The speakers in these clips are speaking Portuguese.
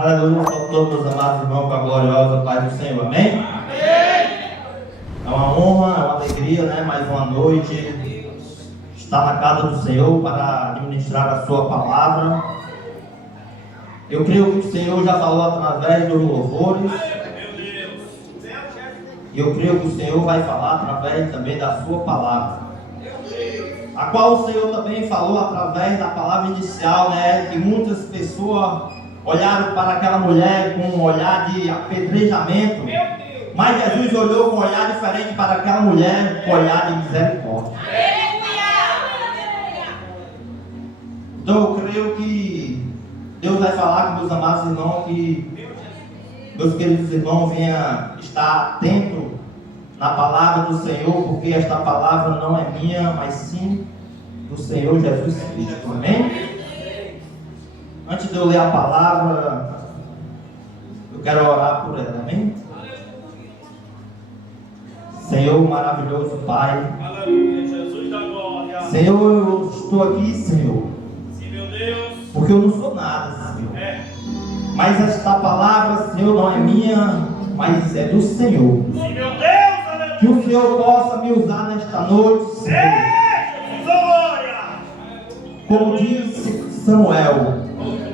Aleluia, são todos meus amados irmãos, com a gloriosa paz do Senhor, amém? Amém! É uma honra, é uma alegria, né? Mais uma noite estar na casa do Senhor para administrar a sua palavra. Eu creio que o Senhor já falou através dos louvores. E eu creio que o Senhor vai falar através também da sua palavra, a qual o Senhor também falou através da palavra inicial, né? Que muitas pessoas olharam para aquela mulher com um olhar de apedrejamento, mas Jesus olhou com um olhar diferente para aquela mulher, com um olhar de misericórdia. Então eu creio que Deus vai falar com meus amados irmãos, que meus queridos irmãos venham estar atentos na palavra do Senhor, porque esta palavra não é minha, mas sim do Senhor Jesus Cristo, amém? Antes de eu ler a palavra, eu quero orar por ela, amém? Senhor maravilhoso Pai, Aleluia, Jesus da glória. Senhor, eu estou aqui, Senhor, Sim, meu Deus. porque eu não sou nada, Senhor. Mas esta palavra, Senhor, não é minha, mas é do Senhor. Sim, meu Deus, aleluia. Que o Senhor possa me usar nesta noite, Senhor. Jesus, glória. Como disse Samuel,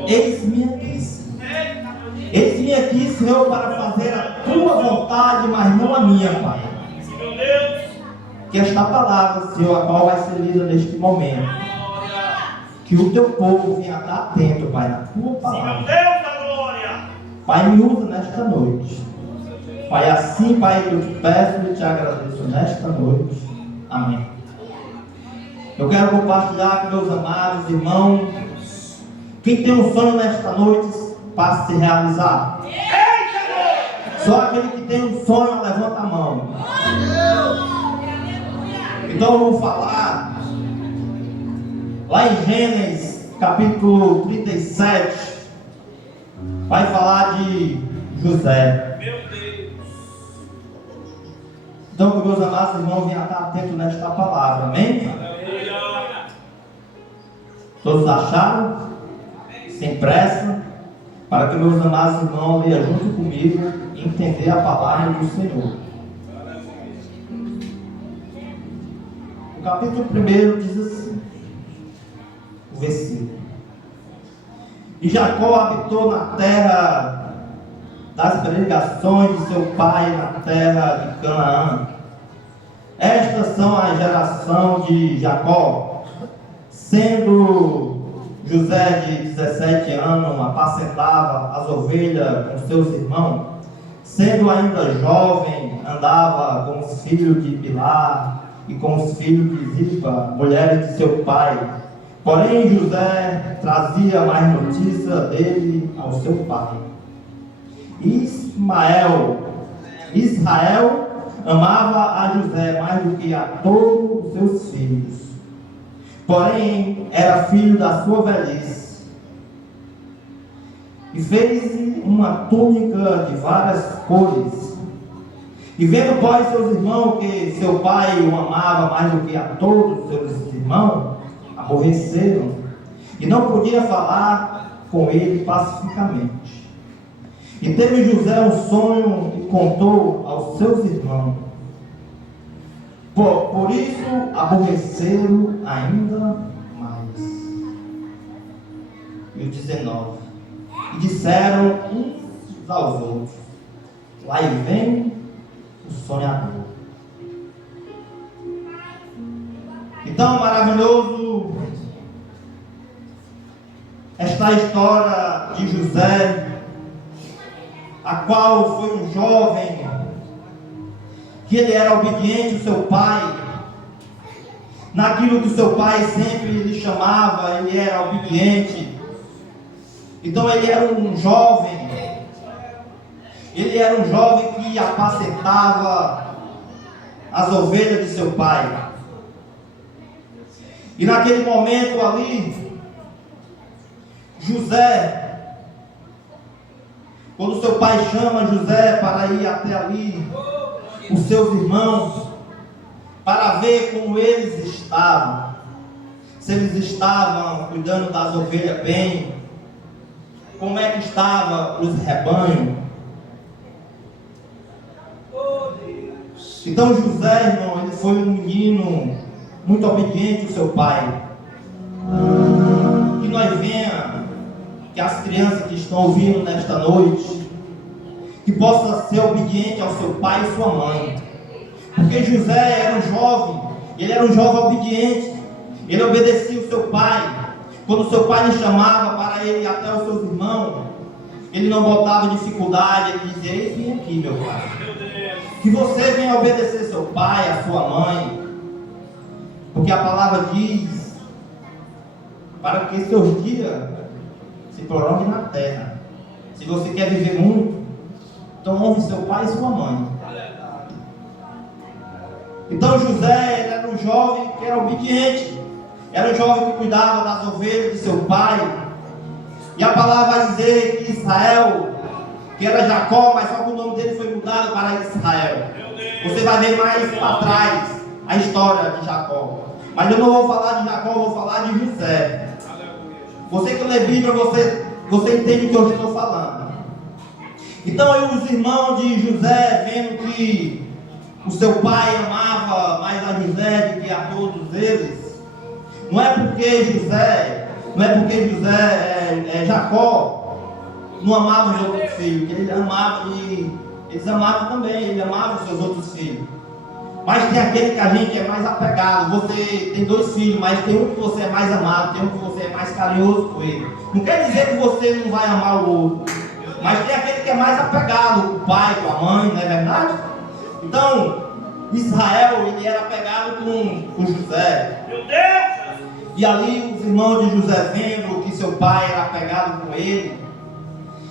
eis-me aqui, Senhor. Eis-me aqui, Senhor, para fazer a tua vontade, mas não a minha, Pai. Sim, meu Deus. Que esta palavra, Senhor, a qual vai ser lida neste momento, que o teu povo venha estar atento, Pai, na tua Sim, meu palavra. Deus da glória. Pai, me usa nesta noite. Pai, assim, Pai, eu te peço e te agradeço nesta noite. Amém. Eu quero compartilhar com meus amados irmãos. Quem tem um sonho nesta noite para se realizar? Só aquele que tem um sonho, levanta a mão. Então eu vou falar lá em Gênesis capítulo 37. Vai falar de José. Meu Deus. Então que meus amados irmãos venham estar atentos nesta palavra, amém? Aleluia. Todos acharam? Sem pressa, para que meus amados irmãos leiam junto comigo e entender a palavra do Senhor. O capítulo 1 diz assim, o versículo: E Jacó habitou na terra das peregrinações de seu pai, na terra de Canaã. Estas são a geração de Jacó, sendo José de 17 anos, apacentava as ovelhas com seus irmãos. Sendo ainda jovem, andava com os filhos de Bilá e com os filhos de Zilpa, mulheres de seu pai. Porém, José trazia mais notícia dele ao seu pai. Israel amava a José mais do que a todos os seus filhos. Porém, era filho da sua velhice. E fez uma túnica de várias cores. E vendo, pois, seus irmãos que seu pai o amava mais do que a todos os seus irmãos, aborreceram. E não podia falar com ele pacificamente. E teve José um sonho e contou aos seus irmãos. Por isso aborreceram ainda mais. E o 19. E disseram uns aos outros: lá e vem o sonhador. Então, maravilhoso esta história de José, a qual foi um jovem, que ele era obediente ao seu pai, naquilo que o seu pai sempre lhe chamava, ele era obediente. Então ele era um jovem que apacentava as ovelhas de seu pai. E naquele momento ali, José, quando seu pai chama José para ir até ali, os seus irmãos, para ver como eles estavam, se eles estavam cuidando das ovelhas bem, como é que estava os rebanhos. Então José, irmão, ele foi um menino muito obediente ao seu pai. Que nós venha, que as crianças que estão ouvindo nesta noite, que possa ser obediente ao seu pai e sua mãe. Porque José era um jovem, ele era um jovem obediente, ele obedecia o seu pai. Quando o seu pai lhe chamava para ele ir até os seus irmãos, ele não botava dificuldade, ele dizia: "Ei, vem aqui, meu pai." Que você venha obedecer seu pai, a sua mãe, porque a palavra diz: para que seus dias se prolonguem na terra. Se você quer viver muito, então honre seu pai e sua mãe. Então José, ele era um jovem que era obediente, era um jovem que cuidava das ovelhas de seu pai. E a palavra vai dizer que Israel, que era Jacó, mas só que o nome dele foi mudado para Israel. Você vai ver mais para trás a história de Jacó. Mas eu não vou falar de Jacó, eu vou falar de José. Você que lê Bíblia, você entende o que eu estou falando. Então os irmãos de José, vendo que o seu pai amava mais a José do que a todos eles, não é porque Jacó não amava os outros filhos, ele amava e eles amavam também, ele amava os seus outros filhos. Mas tem aquele que a gente é mais apegado. Você tem 2 filhos, mas tem um que você é mais amado, tem um que você é mais carinhoso com ele. Não quer dizer que você não vai amar o outro, mas tem aquele que é mais apegado com o pai, com a mãe, não é verdade? Então, Israel, ele era apegado com José. Meu Deus! E ali os irmãos de José, vendo que seu pai era apegado com ele,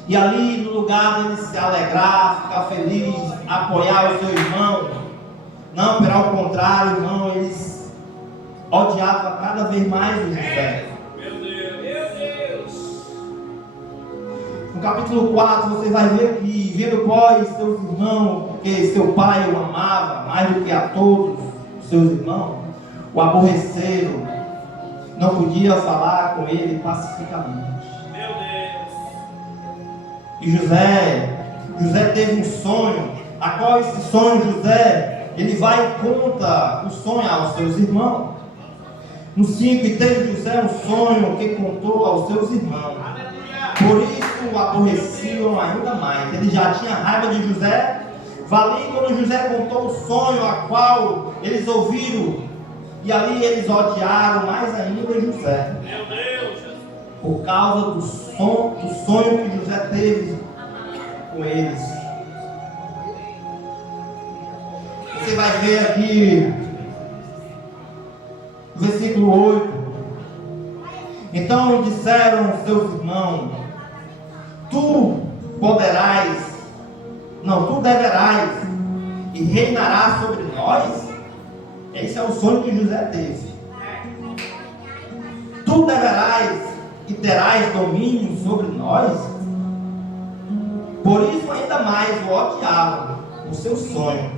e ali no lugar dele se alegrar, ficar feliz, apoiar o seu irmão, não, pelo contrário, irmão, eles odiavam cada vez mais o José. Meu Deus! Meu Deus! No capítulo 4 você vai ver que, vendo pois seus irmãos, porque seu pai o amava mais do que a todos os seus irmãos, o aborreceram, não podia falar com ele pacificamente. Meu Deus! E José teve um sonho, a qual esse sonho José, ele vai e conta o sonho aos seus irmãos. No 5, e teve José um sonho que contou aos seus irmãos. Por isso o aborreciam ainda mais. Ele já tinha raiva de José. Vali quando José contou o sonho a qual eles ouviram. E ali eles odiaram mais ainda José. Meu Deus! Por causa do sonho que José teve com eles. Você vai ver aqui no versículo 8. Então disseram seus irmãos: tu deverás e reinarás sobre nós. Esse é o sonho que José teve. Tu deverás e terás domínio sobre nós. Por isso ainda mais o odiavam, o seu sonho,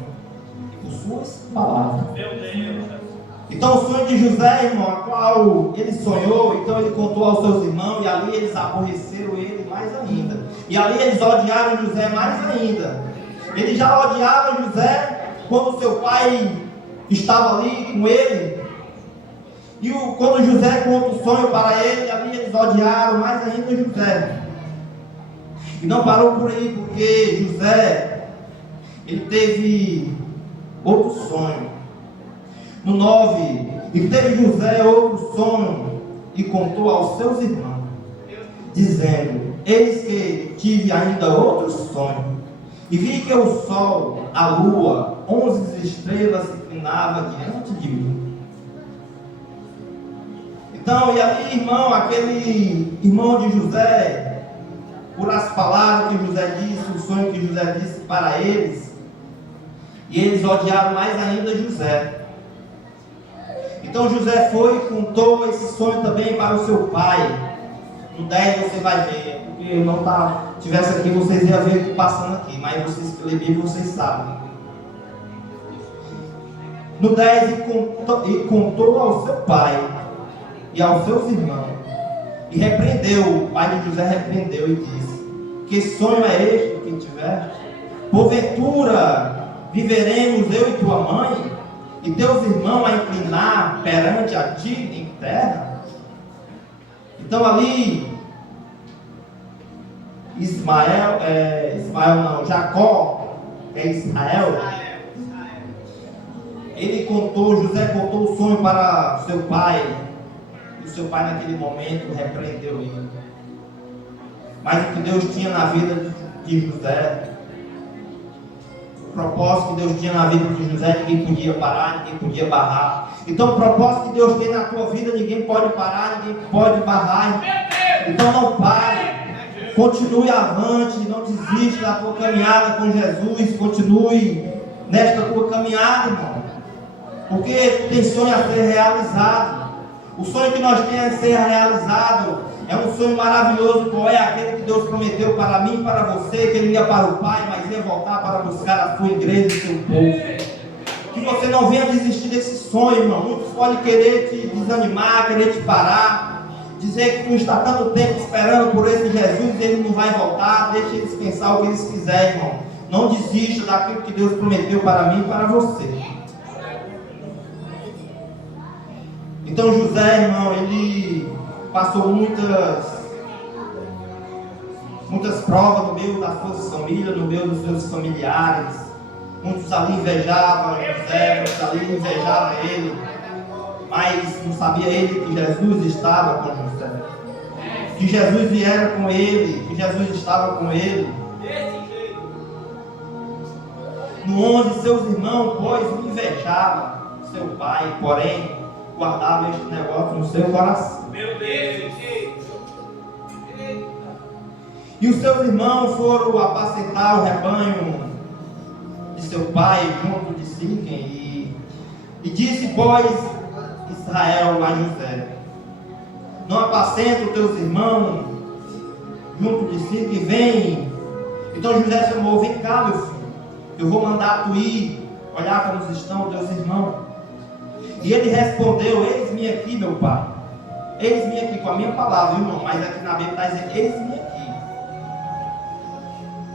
por suas palavras. Meu Deus! Então o sonho de José, irmão, a qual ele sonhou, então ele contou aos seus irmãos, e ali eles aborreceram ele mais ainda. E ali eles odiaram José mais ainda. Eles já odiavam José quando seu pai estava ali com ele. E quando José conta o sonho para ele, ali eles odiaram mais ainda José. E não parou por aí, porque José, ele teve outro sonho. No 9, e teve José outro sonho, e contou aos seus irmãos, dizendo: eis que tive ainda outro sonho, e vi que o sol, a lua, 11 estrelas se inclinavam diante de mim. Então, e ali, irmão, aquele irmão de José, por as palavras que José disse, o sonho que José disse para eles, e eles odiaram mais ainda José. Então José foi e contou esse sonho também para o seu pai. No 10 você vai ver, porque eu não tivesse aqui, vocês iam ver passando aqui, mas vocês que lêem Bíblia, vocês sabem. No 10, e contou ao seu pai e aos seus irmãos, E repreendeu, o pai de José repreendeu e disse: que sonho é este que tiveste? Porventura viveremos eu e tua mãe e teus irmãos a inclinar perante a ti em terra? Então ali Jacó, que é Israel, José contou o sonho para seu pai, e seu pai naquele momento repreendeu ele. Mas o que Deus tinha na vida de José, o propósito que Deus tinha na vida de José, ninguém podia parar, ninguém podia barrar. Então o propósito que Deus tem na tua vida, ninguém pode parar, ninguém pode barrar. Então não pare. Continue avante, não desista da tua caminhada com Jesus, continue nesta tua caminhada, irmão, porque tem sonho a ser realizado. O sonho que nós temos a ser realizado é um sonho maravilhoso, qual é aquele que Deus prometeu para mim e para você, que ele ia para o Pai, mas ia voltar para buscar a sua igreja e seu povo. Que você não venha desistir desse sonho, irmão. Muitos podem querer te desanimar, querer te parar, dizer que tu está tanto tempo esperando por esse Jesus e ele não vai voltar. Deixa eles pensar o que eles quiserem, irmão. Não desista daquilo que Deus prometeu para mim e para você. Então José, irmão, ele passou muitas provas no meio das suas famílias, no meio dos seus familiares. Muitos ali invejavam José, muitos ali invejavam ele, mas não sabia ele que Jesus estava com José, que Jesus viera com ele, que Jesus estava com ele. No 11, seus irmãos, pois, invejavam seu pai, porém guardava este negócio no seu coração. Meu Deus! E os seus irmãos foram apacentar o rebanho de seu pai junto de Siquém, e disse, pois, Israel a José: não apacenta os teus irmãos junto de Siquém, vem. Então José chamou: vem cá, meu filho, eu vou mandar tu ir olhar como estão os teus irmãos. E ele respondeu: eis-me aqui, meu pai. Eis-me aqui, com a minha palavra, irmão, mas aqui na Bíblia está dizendo: eis-me aqui.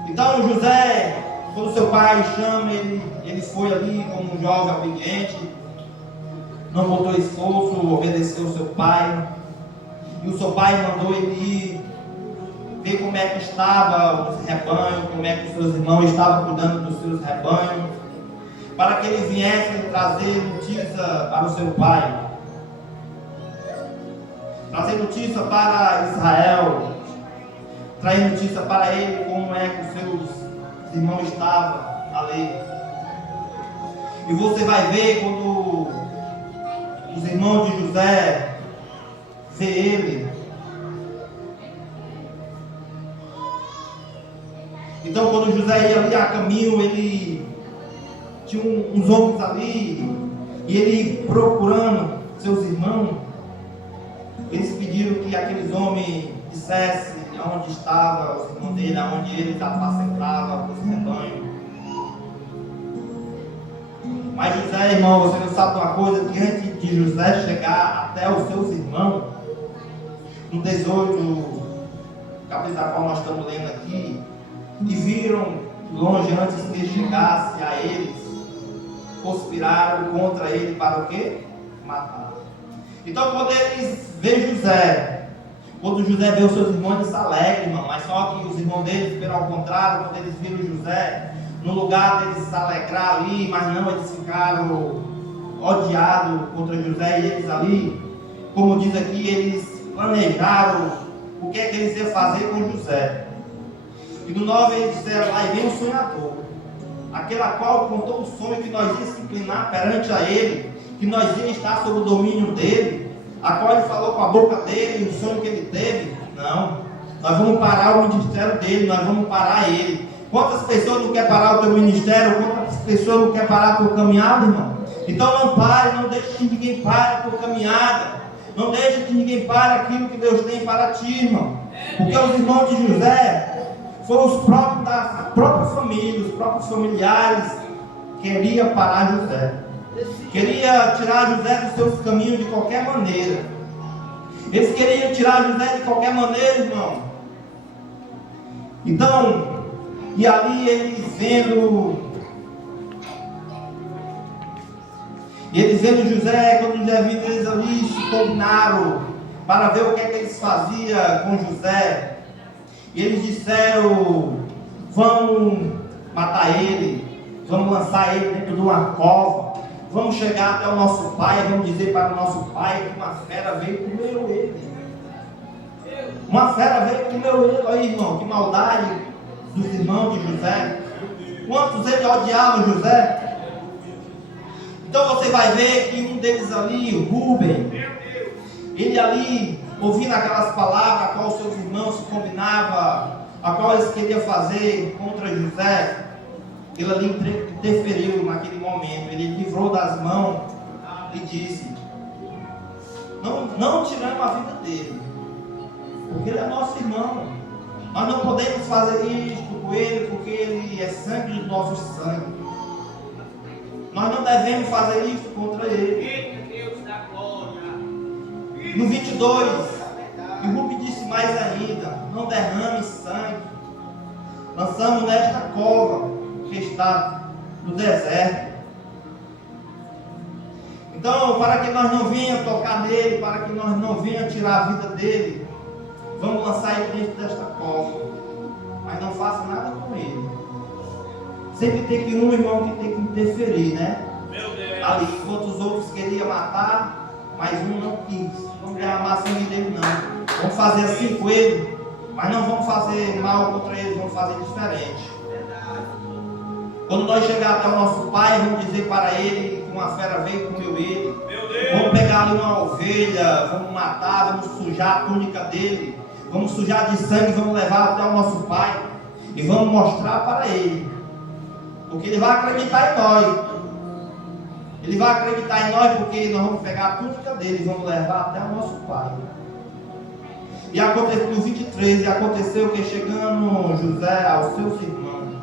Então José, quando seu pai chama, ele foi ali como um jovem obediente, não botou esforço, obedeceu o seu pai. E o seu pai mandou ele ir ver como é que estava os rebanhos, como é que os seus irmãos estavam cuidando dos seus rebanhos, para que ele viesse trazer notícia para o seu pai, trazer notícia para Israel, trazer notícia para ele como é que os seus irmãos estavam ali. E você vai ver quando os irmãos de José vê ele. Então quando José ia ali a caminho, ele tinha uns homens ali, e ele procurando seus irmãos, eles pediram que aqueles homens dissessem onde estavam os irmãos dele, onde eles apacentavam os rebanhos. Mas José, irmão, você não sabe uma coisa, que antes de José chegar até os seus irmãos, no 18, capítulo da qual nós estamos lendo aqui, e viram longe antes que chegasse a eles, conspiraram contra ele para o quê? Matar. Então quando eles veem José, quando José vê os seus irmãos, eles se alegram, irmão, mas só que os irmãos deles, pelo contrário, quando eles viram José, no lugar deles se alegrar ali, mas não, eles ficaram odiados contra José, e eles ali, como diz aqui, eles planejaram o que é que eles iam fazer com José. E no 9 eles disseram: lá vem o sonhador, aquele a qual contou o sonho que nós íamos se inclinar perante a ele, que nós íamos estar sob o domínio dele, a qual ele falou com a boca dele, o sonho que ele teve. Não, nós vamos parar o ministério dele, nós vamos parar ele. Quantas pessoas não querem parar o teu ministério? Quantas pessoas não querem parar a tua caminhada, irmão? Então não pare, não deixe que ninguém pare a tua caminhada. Não deixe que ninguém pare aquilo que Deus tem para ti, irmão. Porque os irmãos de José foram os próprios da própria família, os próprios familiares queriam parar José. Queria tirar José dos seus caminhos de qualquer maneira. Eles queriam tirar José de qualquer maneira, irmão. Então, e ali eles vendo José, quando José viu eles ali, se combinaram para ver o que é que eles faziam com José. E eles disseram: vamos matar ele, vamos lançar ele dentro de uma cova, vamos chegar até o nosso pai, vamos dizer para o nosso pai que uma fera veio e comeu ele. Uma fera veio e comeu ele. Olha, irmão, que maldade dos irmãos de José. Quantos eles odiavam José? Então você vai ver que um deles ali, Rubem, ele ali, ouvindo aquelas palavras a qual seus irmãos se combinavam, a qual eles queriam fazer contra José, ele ali interferiu naquele momento, ele livrou das mãos e disse: não tiramos a vida dele, porque ele é nosso irmão. Nós não podemos fazer isto com ele, porque ele é sangue do nosso sangue. Nós não devemos fazer isso contra ele. No 22, e Rubem disse mais ainda: não derrame sangue, lançamos nesta cova que está no deserto. Então, para que nós não venhamos tocar nele, para que nós não venhamos tirar a vida dele, vamos lançar ele dentro desta cova, mas não faça nada com ele. Sempre tem que um irmão que tem que interferir, né? Meu Deus. Ali, enquanto os outros queriam matar, mas um não quis. Vamos derramar sangue dele, não. Vamos fazer assim com ele, mas não vamos fazer mal contra ele, vamos fazer diferente. Quando nós chegar até o nosso pai, vamos dizer para ele que uma fera veio e comeu ele. Meu Deus. Vamos pegar ali uma ovelha, vamos matar, vamos sujar a túnica dele, vamos sujar de sangue, vamos levar até o nosso pai e vamos mostrar para ele. Porque ele vai acreditar em nós. Ele vai acreditar em nós porque nós vamos pegar a túnica dele e vamos levar até o nosso pai. E aconteceu no 23, e aconteceu que chegando José aos seus irmãos,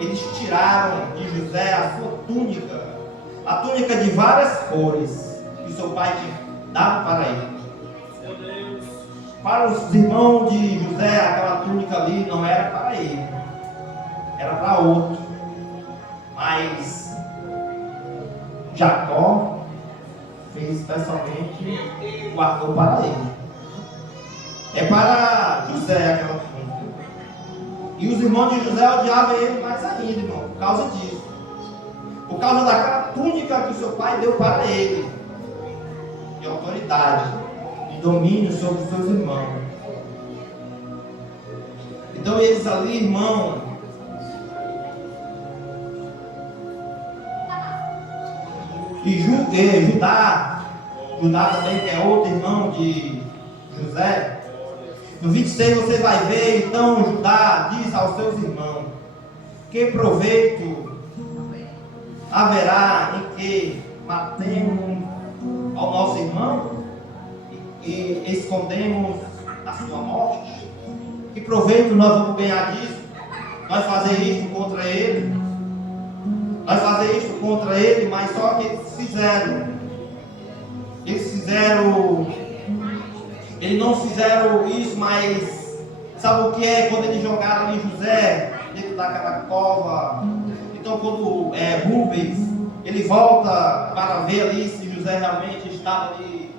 eles tiraram de José a sua túnica, a túnica de várias cores que seu pai tinha dado para ele. Meu Deus. Para os irmãos de José, aquela túnica ali não era para ele, era para outro. Mas Jacó fez especialmente, guardou para ele. É para José aquela túnica. E os irmãos de José odiavam ele mais ainda, irmão, por causa disso. Por causa daquela túnica que o seu pai deu para ele, de autoridade, de domínio sobre os seus irmãos. Então eles ali, irmão, e Judá também, que é outro irmão de José. No 26 você vai ver, então Judá diz aos seus irmãos: que proveito haverá em que matemos ao nosso irmão e escondemos a sua morte? Que proveito nós vamos ganhar disso? Nós fazer isso contra ele? Nós fazer isso contra ele, mas só que eles fizeram. Eles não fizeram isso, mas sabe o que é? Quando eles jogaram ali José dentro daquela cova. Então quando Rubens, ele volta para ver ali se José realmente estava ali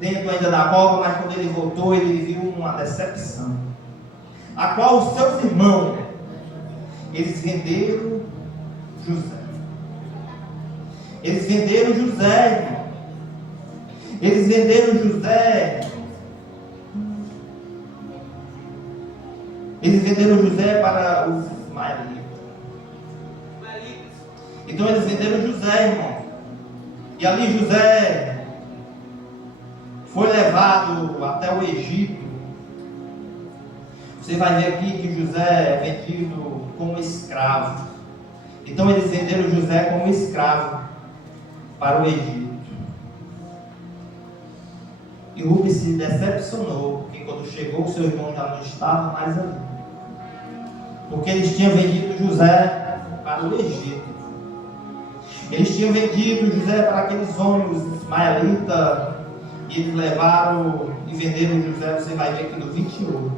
dentro ainda da cova, mas quando ele voltou, ele viu uma decepção, a qual os seus irmãos, eles venderam José. Eles venderam José, irmão. Eles venderam José. Eles venderam José para os ismaelitas. Então eles venderam José, irmão. E ali José foi levado até o Egito. Você vai ver aqui que José é vendido como escravo. Então eles venderam José como escravo para o Egito. E Rubem se decepcionou, porque quando chegou, o seu irmão já não estava mais ali. Porque eles tinham vendido José para o Egito. Eles tinham vendido José para aqueles homens ismaelitas. E eles levaram e venderam José, você vai ver aqui no 28.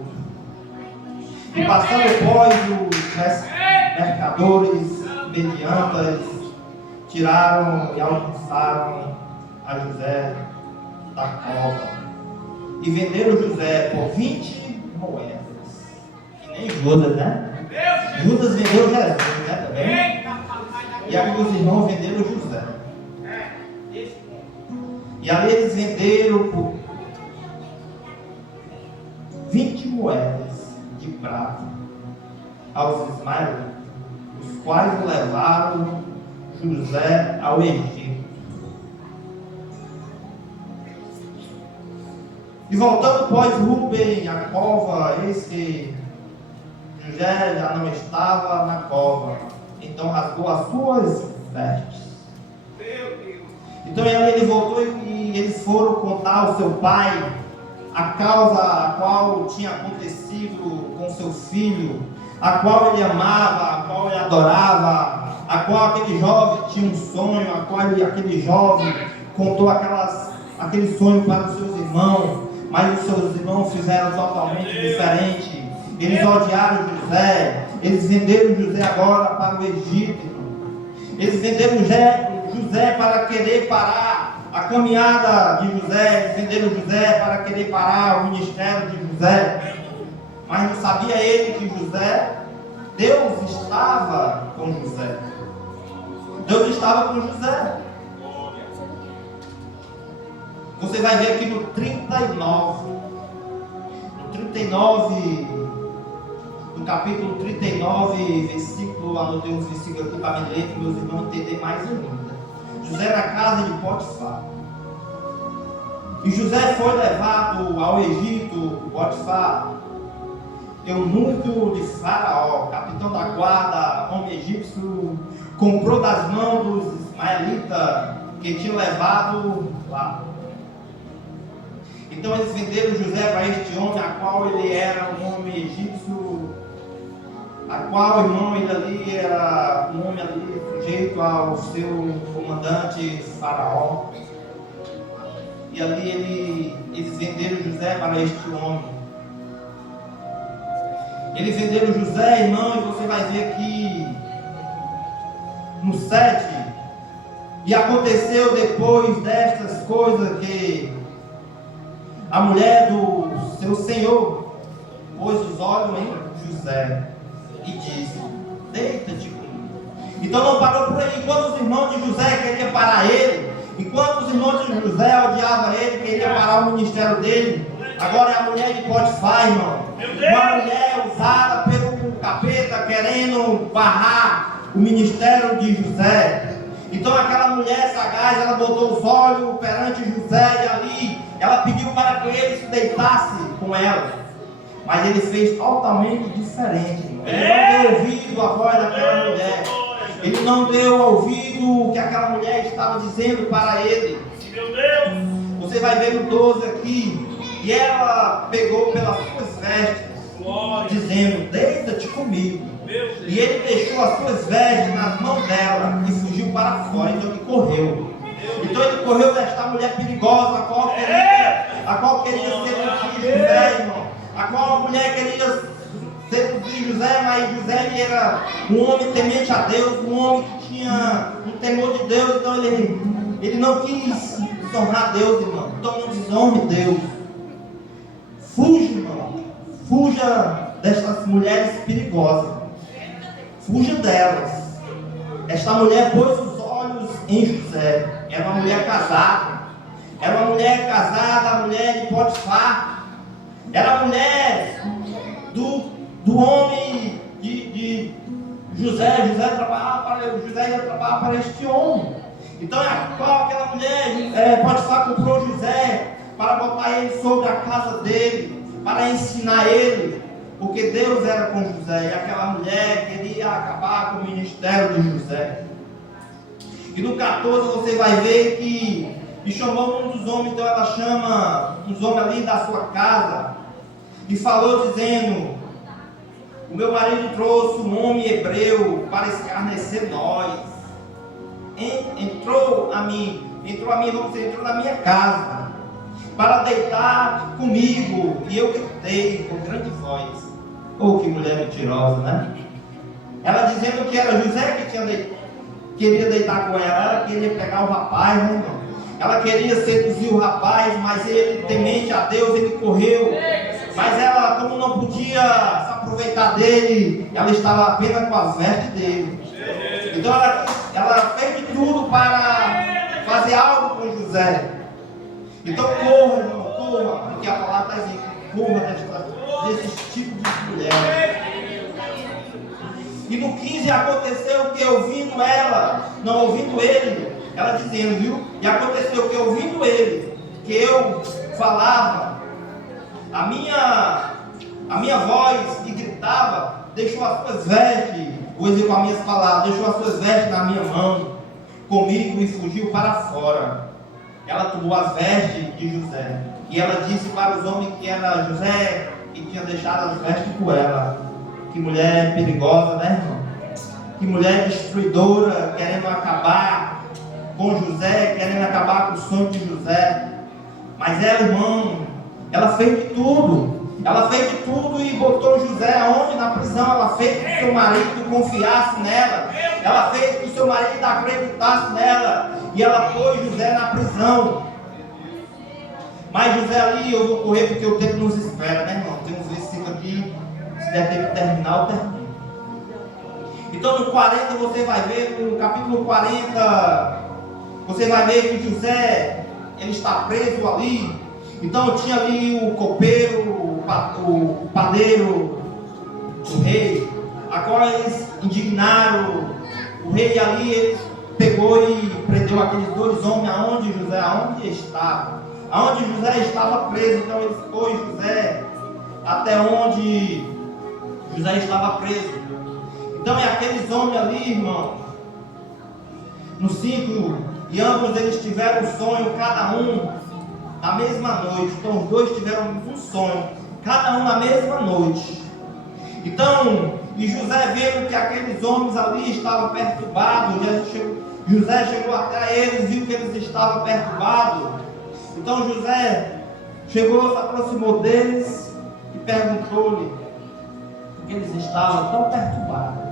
E passando pós os mercadores, mediantas, tiraram e alcançaram a José da cova. E venderam José por 20 moedas. Que nem Judas, né? Judas vendeu Jesus, né? Também. E aqui os irmãos venderam José. E ali eles venderam por 20 moedas de prata aos ismaelitas, os quais levaram José ao Egito. E voltando após Rubem à cova, eis que José já não estava na cova, então rasgou as suas vestes. Então ele voltou e eles foram contar ao seu pai a causa a qual tinha acontecido com seu filho, a qual ele amava, a qual ele adorava, a qual aquele jovem tinha um sonho, a qual aquele jovem contou aquele sonho para os seus irmãos, mas os seus irmãos fizeram totalmente diferente. Eles odiaram José, eles venderam José agora para o Egito, eles venderam José para querer parar a caminhada de José, eles venderam José para querer parar o ministério de José, mas não sabia ele que Deus estava com José. Deus estava com José. Você vai ver aqui no 39, no capítulo 39, versículo, anotei uns versículos aqui para me ler, para meus irmãos entender mais ainda. José na casa de Potifar. E José foi levado ao Egito. Potifar, eunuco de Faraó, capitão da guarda, homem egípcio, comprou das mãos dos ismaelitas que tinham levado lá. Então eles venderam José para este homem, a qual ele era um homem egípcio, a qual, irmão, ele ali era um homem ali sujeito ao seu comandante Faraó. E ali eles venderam José para este homem. Eles venderam José, irmão, e você vai ver aqui no 7. E aconteceu depois destas coisas que a mulher do seu senhor pôs os olhos em José e disse: deita-te comigo. Então não parou por aí. Enquanto os irmãos de José queriam parar ele, enquanto os irmãos de José odiavam ele, queriam parar o ministério dele, agora é a mulher de Potifar, irmão. Uma mulher usada pelo capeta querendo barrar o ministério de José. Então aquela mulher sagaz, ela botou os olhos perante José e ali ela pediu para que ele se deitasse com ela. Mas ele fez totalmente diferente, irmão. Ele não deu ouvido à voz daquela mulher. Ele não deu ouvido o que aquela mulher estava dizendo para ele. Você vai ver no 12 aqui. E ela pegou pelas suas vestes, dizendo: deita-te comigo. E ele deixou as suas vestes nas mãos dela e fugiu para fora. Então ele correu. Então ele correu desta mulher perigosa, a qual queria seduzir José, irmão. A qual a mulher queria seduzir José, mas José ele era um homem temente a Deus, um homem que tinha um temor de Deus. Então ele não quis desonrar Deus, irmão. Então não desonre Deus. Fuja, irmão. Fuja destas mulheres perigosas. Fuja delas. Esta mulher pôs os olhos em José. Era uma mulher casada. Era uma mulher casada, a mulher de Potifar. Era a mulher do homem de José. José ia trabalhar para este homem. Então aquela mulher, Potifar comprou José para botar ele sobre a casa dele, para ensinar ele, porque Deus era com José. E aquela mulher queria acabar com o ministério de José. E no 14 você vai ver que e chamou um dos homens, então ela chama uns homens ali da sua casa e falou dizendo: o meu marido trouxe um homem hebreu para escarnecer nós. Entrou na minha casa para deitar comigo. E eu gritei com grande voz. Oh, que mulher mentirosa, né? Ela dizendo que era José que queria deitar com ela queria pegar o rapaz, né, irmão? Ela queria seduzir o rapaz, mas ele, temente a Deus, ele correu. Mas ela, como não podia se aproveitar dele, ela estava apenas com as vestes dele. Então ela fez de tudo para fazer algo com José. Então corra, irmão, corra, porque a palavra está dizendo, corra desse tipo de mulher. E no 15 aconteceu que ouvindo ela, não ouvindo ele, ela dizendo, viu? E aconteceu que ouvindo ele, que eu falava, a minha voz e gritava, deixou as suas vestes, vou dizer com as minhas palavras, deixou as suas vestes na minha mão, comigo e fugiu para fora. Ela tomou as vestes de José, e ela disse para os homens que era José, que tinha deixado as vestes com ela. Que mulher perigosa, né, irmão? Que mulher destruidora, querendo acabar com José, querendo acabar com o sonho de José. Mas ela, irmão, ela fez de tudo. Ela fez de tudo e botou José aonde? Na prisão. Ela fez que o seu marido confiasse nela. Ela fez que o seu marido acreditasse nela. E ela pôs José na prisão. Mas José ali, eu vou correr porque o tempo nos espera, né, irmão? Tem uns versículos aqui. Se der tempo de terminar, eu termino. Então no 40 você vai ver, no capítulo 40, você vai ver que José, ele está preso ali. Então tinha ali o copeiro, o padeiro, o rei, a qual eles indignaram. O rei ali, ele pegou e prendeu aqueles dois homens aonde estava. Aonde José estava preso. Então ele pôs José até onde José estava preso. Então é aqueles homens ali, irmão, no 5, e ambos eles tiveram um sonho, cada um na mesma noite. Então os dois tiveram um sonho, cada um na mesma noite. Então, e José vendo que aqueles homens ali estavam perturbados, José chegou até eles, viu que eles estavam perturbados. Então José chegou, se aproximou deles e perguntou-lhe por que eles estavam tão perturbados.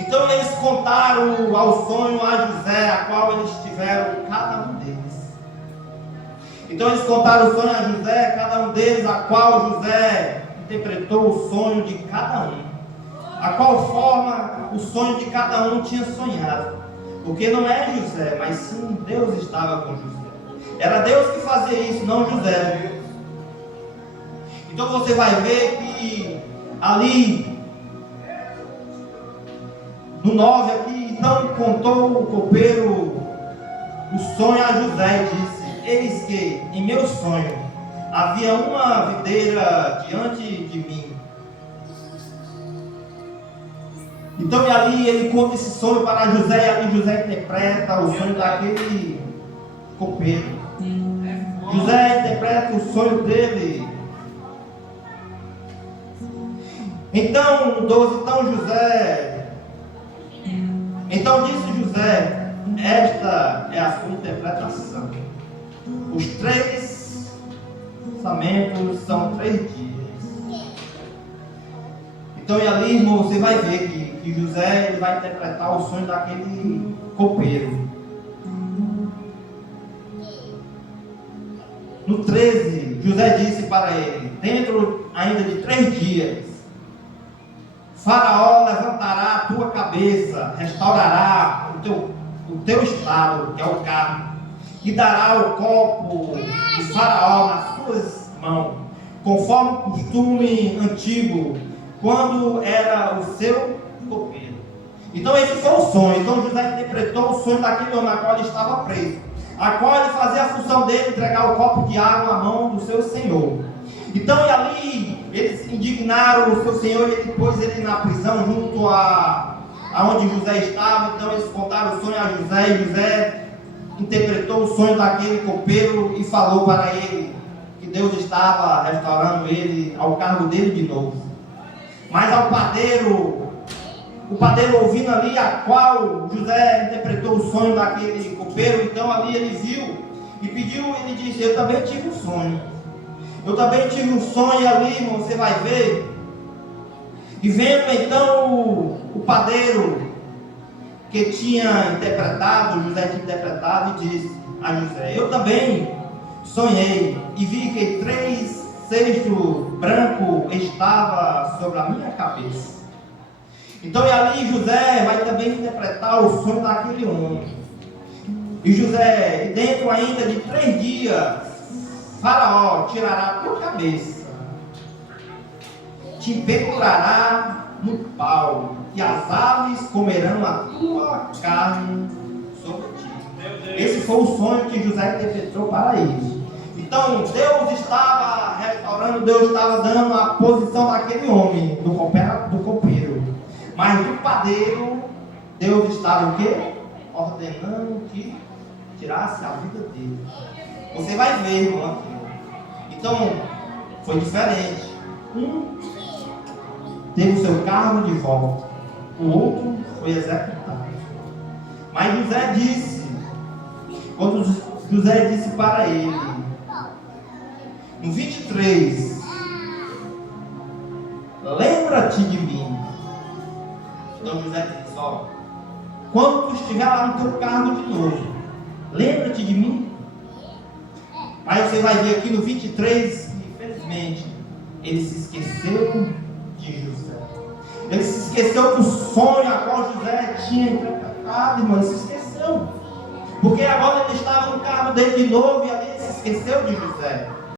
Então eles contaram ao sonho a José, a qual eles tiveram, cada um deles. Então eles contaram o sonho a José, cada um deles, a qual José interpretou o sonho de cada um. A qual forma o sonho de cada um tinha sonhado. Porque não é José, mas sim Deus estava com José. Era Deus que fazia isso, não José. Então você vai ver que ali no 9 aqui, então contou o copeiro o sonho a José e disse: eis que em meu sonho havia uma videira diante de mim. Então e ali ele conta esse sonho para José, e ali José interpreta o sonho daquele copeiro. José interpreta o sonho dele. Então, 12, então disse José: esta é a sua interpretação. Os 3 lançamentos são 3 dias. Então, e ali, irmão, você vai ver que José ele vai interpretar o sonho daquele copeiro. No 13, José disse para ele: dentro ainda de 3 dias, Faraó levantará a tua cabeça, restaurará o teu estado, que é o carro, e dará o copo de Faraó nas suas mãos, conforme o costume antigo, quando era o seu copeiro. Então esse foi o sonho. Então José interpretou o sonho daquele homem a qual ele estava preso, a qual ele fazia a função dele entregar o copo de água à mão do seu senhor. Então e ali eles indignaram o seu senhor, e ele pôs ele na prisão junto aonde José estava. Então eles contaram o sonho a José, e José interpretou o sonho daquele copeiro e falou para ele que Deus estava restaurando ele ao cargo dele de novo. Mas ao padeiro, o padeiro ouvindo ali a qual José interpretou o sonho daquele copeiro, então ali ele viu e pediu, ele disse, eu também tive um sonho. Eu também tive um sonho ali, irmão, você vai ver. E vendo então o padeiro que tinha interpretado, José tinha interpretado, e disse a José, eu também sonhei e vi que 3 cestos brancos estavam sobre a minha cabeça. Então e ali José vai também interpretar o sonho daquele homem. E José, dentro ainda de 3 dias, Faraó tirará a tua cabeça, te pendurará no pau, e as aves comerão a tua carne sobre ti. Esse foi o sonho que José interpretou para ele. Então Deus estava restaurando, Deus estava dando a posição daquele homem, do copeiro. Mas do padeiro, Deus estava o quê? Ordenando que tirasse a vida dele. Você vai ver, irmão, aqui. Então, foi diferente. Um teve o seu cargo de volta, o outro foi executado. Mas José disse, quando José disse para ele, no 23, lembra-te de mim. Então José disse, ó, quando tu estiver lá no teu cargo de novo, lembra-te de mim. Mas você vai ver aqui no 23, infelizmente, ele se esqueceu de José. Ele se esqueceu do sonho a qual José tinha interpretado, irmão, ele se esqueceu. Porque agora ele estava no cargo dele de novo e ali ele se esqueceu de José.